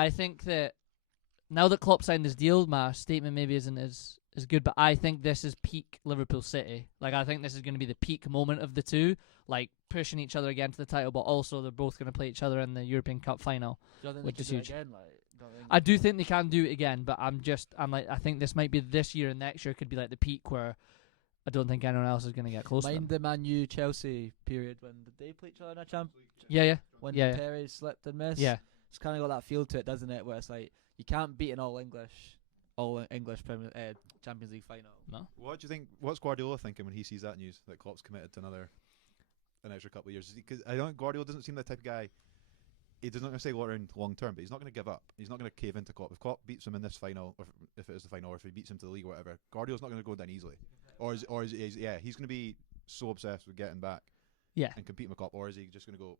I think that now that Klopp signed his deal, my statement maybe isn't as good, but I think this is peak Liverpool City. Like, I think this is going to be the peak moment of the two, like pushing each other again to the title, but also they're both going to play each other in the European Cup final, which is huge. I do think they can do it again, but I'm like, I think this might be this year and next year could be like the peak where I don't think anyone else is going to get close to them. Mind the Man U Chelsea period when did they play each other in a champ? Yeah. When Yeah. Perez slipped and missed. Yeah. It's kind of got that feel to it, doesn't it? Where it's like you can't beat an all English Premier Champions League final. No. What do you think? What's Guardiola thinking when he sees that news that Klopp's committed to an extra couple of years? Because I don't. Guardiola doesn't seem the type of guy. He's not going to say long term, but he's not going to give up. He's not going to cave into Klopp. If Klopp beats him in this final, or if it is the final, or if he beats him to the league, or whatever, Guardiola's not going to go down easily. He's going to be so obsessed with getting back, and competing with Klopp, or is he just going to go?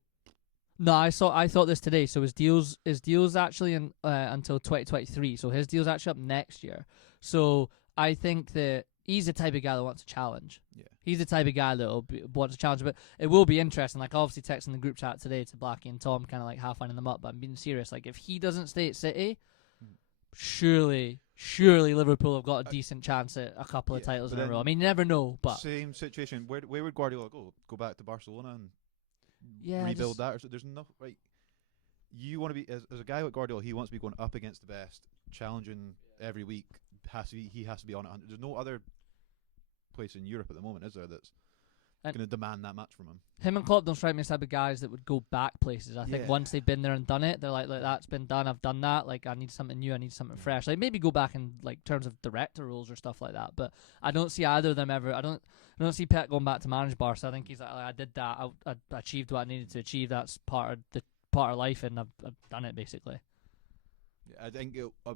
No, I thought this today. So his deal's actually in until 2023. So his deal's actually up next year. So I think that he's the type of guy that wants a challenge. Yeah. He's the type of guy that wants a challenge. But it will be interesting. Like, obviously texting the group chat today to Blackie and Tom, kind of like half lining them up. But I'm being serious. Like, if he doesn't stay at City, surely Liverpool have got a decent chance at a couple of titles in a row. I mean, you never know. But same situation. Where would Guardiola go? Go back to Barcelona and rebuild that? Or so there's enough. Like, you want to be as a guy like Guardiola. He wants to be going up against the best, challenging every week. He has to be on it. There's no other place in Europe at the moment, is there, that's going to demand that much from him? Him and Klopp don't strike me as the type of guys that would go back places. I think once they've been there and done it, they're like that's been done. I've done that. Like, I need something new. I need something fresh. Like, maybe go back in like terms of director roles or stuff like that. But I don't see either of them ever. I don't see Pep going back to manage Barca. I think he's like, I did that. I achieved what I needed to achieve. That's part of life, and I've done it basically. Yeah, I think a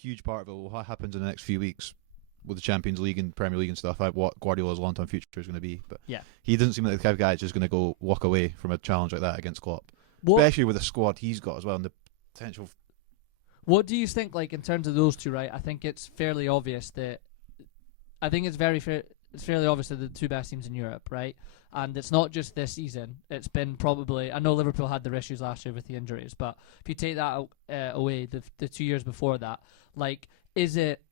huge part of it, what happens in the next few weeks with the Champions League and Premier League and stuff, what Guardiola's long-term future is going to be. But he doesn't seem like the type of guy that's just going to go walk away from a challenge like that against Klopp, especially with the squad he's got as well and the potential. What do you think, like, in terms of those two? Right, I think it's fairly obvious that it's fairly obvious that they're the two best teams in Europe, right? And it's not just this season. It's been probably, I know Liverpool had their issues last year with the injuries, but if you take that away, the 2 years before that, like, is it?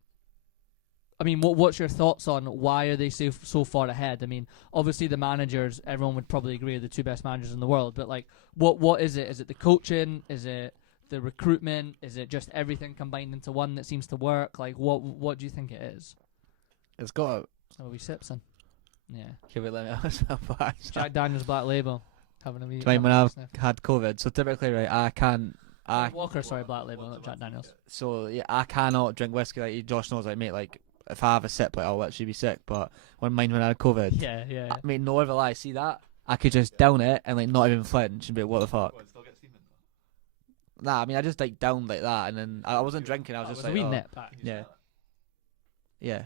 I mean, what's your thoughts on why are they so far ahead? I mean, obviously the managers, everyone would probably agree, are the two best managers in the world. But like, what is it? Is it the coaching? Is it the recruitment? Is it just everything combined into one that seems to work? Like, what do you think it is? It's got. Oh, we Sipson. Yeah. Can we let me ask that? Jack Daniels Black Label. Having a wee. When I've had COVID, so typically, right, I can't. Walker, sorry, Black Label, not Jack Daniels. So yeah, I cannot drink whiskey. Like Josh knows, like, mate, like if I have a sip, like I'll literally be sick. But when I had COVID, yeah. I mean, no other lie. See that? I could just down it and like not even flinch and be like, what the fuck? Nah, I mean, I just like down like that, and then I wasn't drinking. I was just like, a wee nip. Yeah.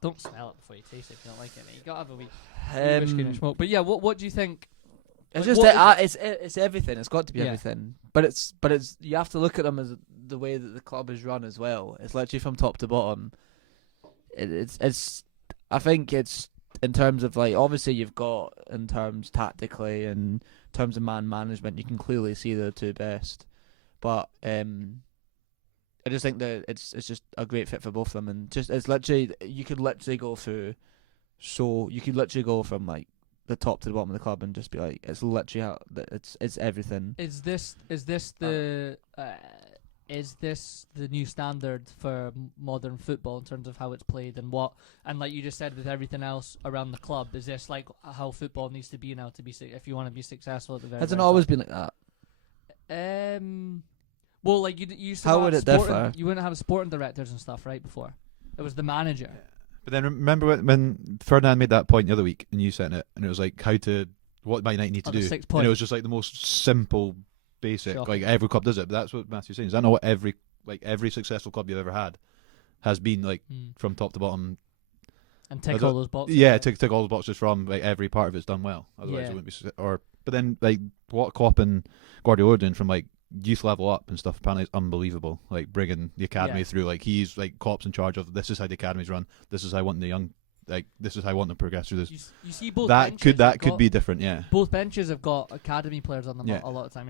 Don't smell it before you taste it if you don't like it, mate. You gotta have a wee whiskey and smoke. But yeah, what do you think? It's like, just it's everything. It's got to be everything. But it's you have to look at them as the way that the club is run as well. It's literally from top to bottom. It's I think it's in terms of, like, obviously you've got in terms tactically and in terms of man management, you can clearly see the two best. But I just think that it's just a great fit for both of them, and just it's literally you could literally go through. So you could literally go from like the top to the bottom of the club and just be like, it's literally how it's everything. Is this the new standard for modern football in terms of how it's played and like you just said with everything else around the club? Is this like how football needs to be now to be if you want to be successful at the very? Hasn't always been like that. Well, like you used to. How would it differ? You wouldn't have sporting directors and stuff, right? Before it was the manager. Yeah. But then remember when Ferdinand made that point the other week, and you said it, and it was like what Man United need to do, 6 and points. it was just like the most simple, basic. Shocking. Like every club does it, but that's what Matthew's saying. Is that not what every successful club you've ever had has been like from top to bottom? And tick all those boxes. Yeah, tick all those boxes from like every part of it's done well. Otherwise, it wouldn't be. But then like what Klopp and Guardiola are doing from like youth level up and stuff apparently is unbelievable. Like bringing the academy through. Like he's like Klopp's in charge of this is how the academy's run. This is how I want the young like this is how I want to progress through this. You see both That benches could have got- be different, yeah. Both benches have got academy players on them Yeah. a lot of time.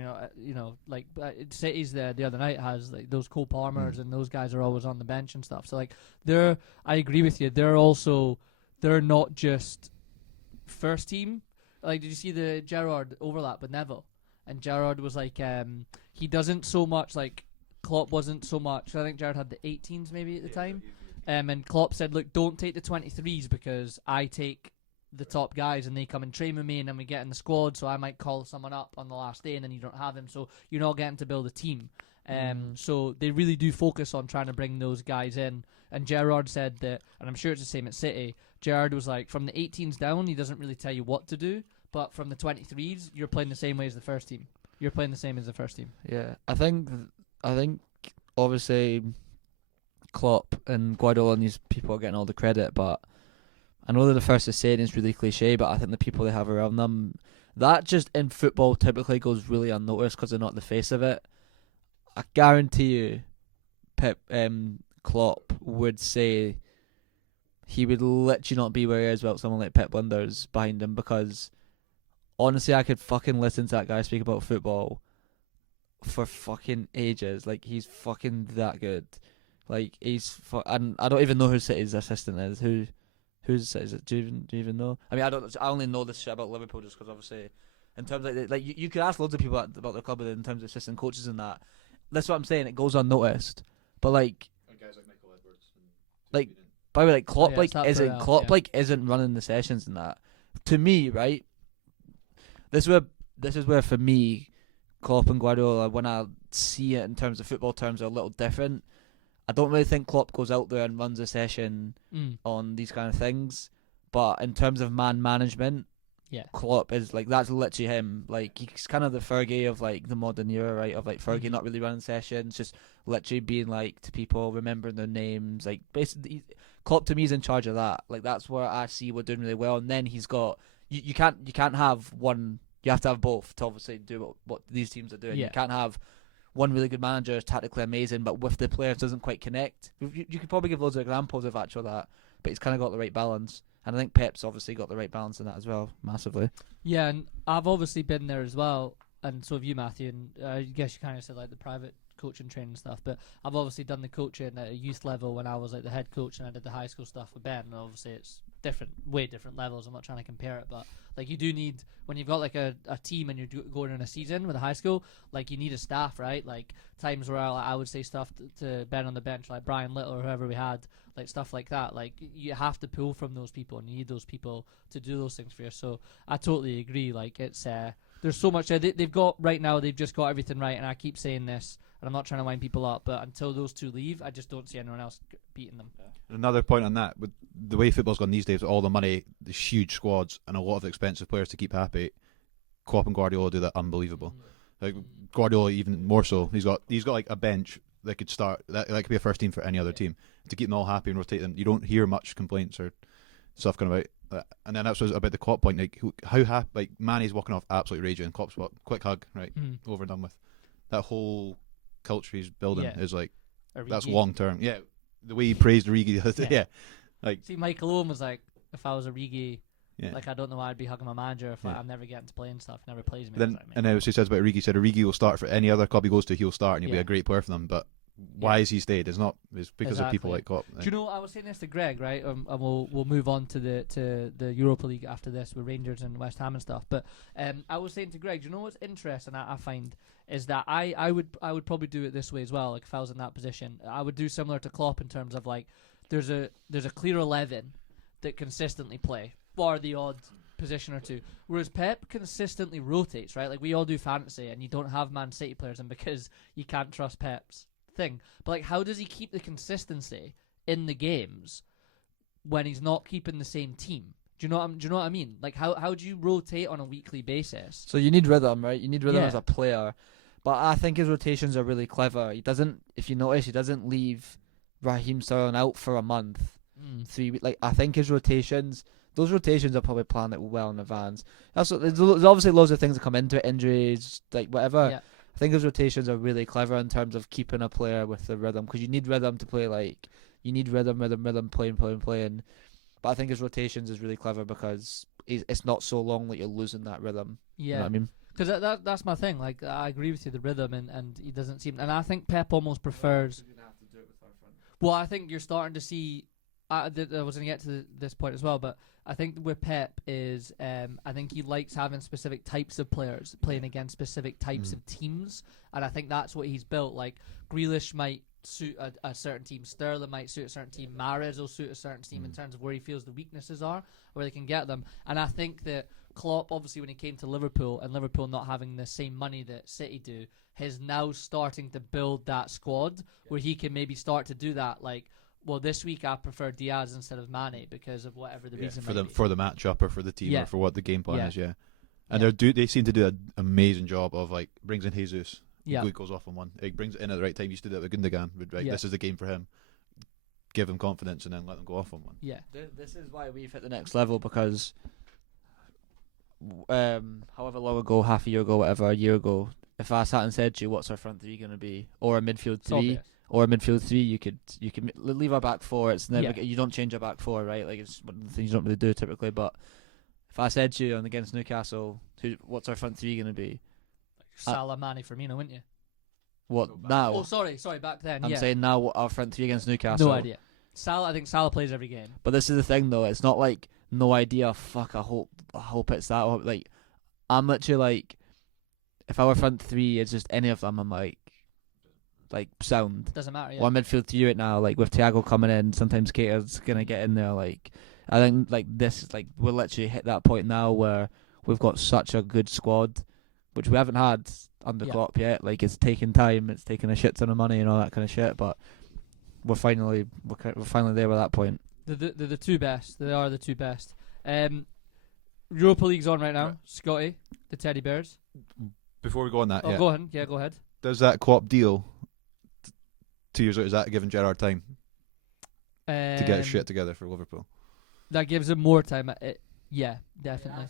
Like City's the other night has like those Cole Palmers and those guys are always on the bench and stuff. So like I agree with you. They're not just first team. Like, did you see the Gerrard overlap with Neville? And Gerrard was like, he doesn't so much like Klopp wasn't so much. I think Gerrard had the 18s maybe at the time. And Klopp said, look, don't take the 23s because I take the top guys and they come and train with me and then we get in the squad, so I might call someone up on the last day and then you don't have him, so you're not getting to build a team. So they really do focus on trying to bring those guys in. And Gerrard said that, and I'm sure it's the same at City, Gerrard was like, from the 18s down, he doesn't really tell you what to do, but from the 23s, you're playing the same way as the first team. You're playing the same as the first team. Yeah, I think obviously Klopp and Guardiola and these people are getting all the credit, but I know they're the first to say it, and it's really cliche, but I think the people they have around them, that just in football typically goes really unnoticed because they're not the face of it. I guarantee you, Klopp would say he would literally not be where he is without someone like Pep Linders behind him, because honestly, I could fucking listen to that guy speak about football for fucking ages. Like, he's fucking that good. Like, and I don't even know who City's assistant is. Who's City's? Do you even know? I mean, I only know this shit about Liverpool just because obviously, in terms of like you could ask loads of people about the club in terms of assistant coaches and that. That's what I'm saying. It goes unnoticed, but like, And guys like Michael Edwards. Like, by the way, like Klopp, yeah, like Stab isn't Burrell, Klopp yeah. like isn't running the sessions and that. To me, right? This is where for me, Klopp and Guardiola, when I see it in terms of football terms, are a little different. I don't really think Klopp goes out there and runs a session on these kind of things, but in terms of man management, Yeah. Klopp is like, that's literally him. Like, he's kind of the Fergie of like the modern era, right? Of like Fergie not really running sessions, just literally being like to people, remembering their names. Like, basically, Klopp to me is in charge of that. Like, that's where I see we're doing really well. And then he's got you can't have one. You have to have both to obviously do what these teams are doing. Yeah. You can't have one really good manager is tactically amazing, but with the players doesn't quite connect. You could probably give loads of examples of actual that, but he's kind of got the right balance. And I think Pep's obviously got the right balance in that as well, massively. Yeah, and I've obviously been there as well, and so have you, Matthew. And I guess you kind of said like the private coaching training stuff, but I've obviously done the coaching at a youth level when I was like the head coach, and I did the high school stuff with Ben. And obviously, it's different, way different levels. I'm not trying to compare it, but like you do need, when you've got like a team and you're going in a season with a high school, like you need a staff, right? Like times where I would say stuff to Ben on the bench, like Brian Little or whoever we had, like stuff like that. Like you have to pull from those people, and you need those people to do those things for you. So I totally agree. Like it's there's so much they've got right now. They've just got everything right, and I keep saying this, and I'm not trying to wind people up, but until those two leave, I just don't see anyone else beating them. Another point on that, with the way football's gone these days, all the money, the huge squads, and a lot of expensive players to keep happy, Klopp and Guardiola do that unbelievable. Like Guardiola even more so. He's got like a bench that could start that could be a first team for any other team to keep them all happy and rotate them. You don't hear much complaints or stuff kind of about that. And then that's what's about the Klopp point. Like how happy, like Mane's walking off absolutely raging, and Klopp's what, quick hug, right, over and done with. That whole culture he's building is like that's long term. Yeah. The way he praised Origi the other day, like see, Michael Owen was like, if I was Origi, yeah. like I don't know why I'd be hugging my manager if I'm never getting to play and stuff, never plays me. Then Like, and then what he says about Origi, he said Origi will start for any other club he goes to, he'll start and he'll be a great player for them. But why has he stayed? It's because of people like Klopp. Do you know? I was saying this to Greg, right? And we'll move on to the Europa League after this with Rangers and West Ham and stuff. But I was saying to Greg, do you know what's interesting? I find is that I would probably do it this way as well. Like if I was in that position, I would do similar to Klopp in terms of like there's a clear 11 that consistently play, bar the odd position or two. Whereas Pep consistently rotates, right? Like we all do fantasy, and you don't have Man City players, and because you can't trust Pep's thing. But like, how does he keep the consistency in the games when he's not keeping the same team? Do you know what I mean? Like how do you rotate on a weekly basis? So you need rhythm, right? You need rhythm Yeah. as a player. But I think his rotations are really clever. He doesn't, if you notice, he doesn't leave Raheem Sterling out for a month, 3 weeks. Like I think those rotations are probably planned it well in advance. Also, there's obviously loads of things that come into it, injuries, like whatever. Yeah. I think his rotations are really clever in terms of keeping a player with the rhythm, because you need rhythm to play. Like you need rhythm, playing. But I think his rotations is really clever because it's not so long that you're losing that rhythm. Yeah. You know what I mean? Because that's my thing. Like, I agree with you, the rhythm, and he doesn't seem. And I think Pep almost prefers. Well, I think you're starting to see. I was going to get to this point as well, but I think with Pep is, I think he likes having specific types of players playing against specific types of teams, and I think that's what he's built. Like, Grealish might suit a certain team, Sterling might suit a certain team, Mahrez will suit a certain team in terms of where he feels the weaknesses are, where they can get them. And I think that Klopp, obviously, when he came to Liverpool, and Liverpool not having the same money that City do, is now starting to build that squad where he can maybe start to do that. Like, well, this week I prefer Diaz instead of Mane because of whatever the reason might be. For the matchup or for the team or for what the game plan is. Yeah, and they seem to do an amazing job of like brings in Jesus. Yeah, Good goes off on one. It brings it in at the right time. He used to do that with Gundogan. Right, this is the game for him. Give him confidence and then let them go off on one. Yeah, this is why we've hit the next level because, however long ago, half a year ago, whatever, a year ago, if I sat and said to you, "What's our front three going to be?" or a midfield three, or a midfield three, you could leave our back four. It's never you don't change a back four, right? Like it's one of the things you don't really do typically. But if I said to you against Newcastle, what's our front three going to be? Salah, Mane, Firmino, wouldn't you? What now? Oh, sorry, back then. I'm saying now what our front three against Newcastle. No idea. I think Salah plays every game. But this is the thing, though. It's not like no idea. Fuck, I hope it's that. Like, I'm literally like, if our front three is just any of them, I'm like sound. Doesn't matter. Yeah. Or midfield three right now, like with Thiago coming in, sometimes Keita's gonna get in there. Like, I think like this is like we're literally hit that point now where we've got such a good squad, which we haven't had under Klopp yet. Like, it's taking time, it's taking a shit ton of money and all that kind of shit, but we're finally there with that point. They're the two best. They are the two best. Europa League's on right now. Right. Scotty, the Teddy Bears. Before we go on that, go ahead. Yeah, go ahead. Does that Klopp deal 2 years later, is that giving Gerrard time to get his shit together for Liverpool? That gives him more time. Yeah, definitely.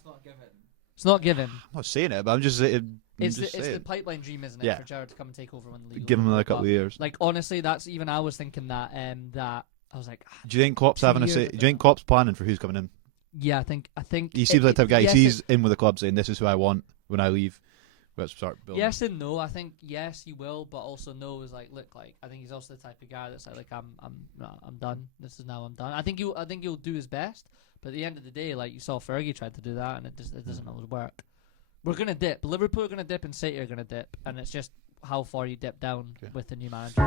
It's not given. I'm not saying it, but I'm just saying. It's the pipeline dream, isn't it, for Gerrard to come and take over when the league. Give him another couple of years. Like, honestly, that's even I was thinking that. That I was like, do you think Klopp's having a say? Do you think Klopp's planning for who's coming in? Yeah, I think he seems like the type of guy. He sees in with the club saying, "This is who I want when I leave." Let's start building. Yes and no. I think yes, he will, but also no is like, look, like I think he's also the type of guy that's like I'm done. This is now I'm done. I think he'll do his best, but at the end of the day, like you saw Fergie tried to do that, and it doesn't always work. We're gonna dip. Liverpool are gonna dip, and City are gonna dip, and it's just how far you dip down with the new manager.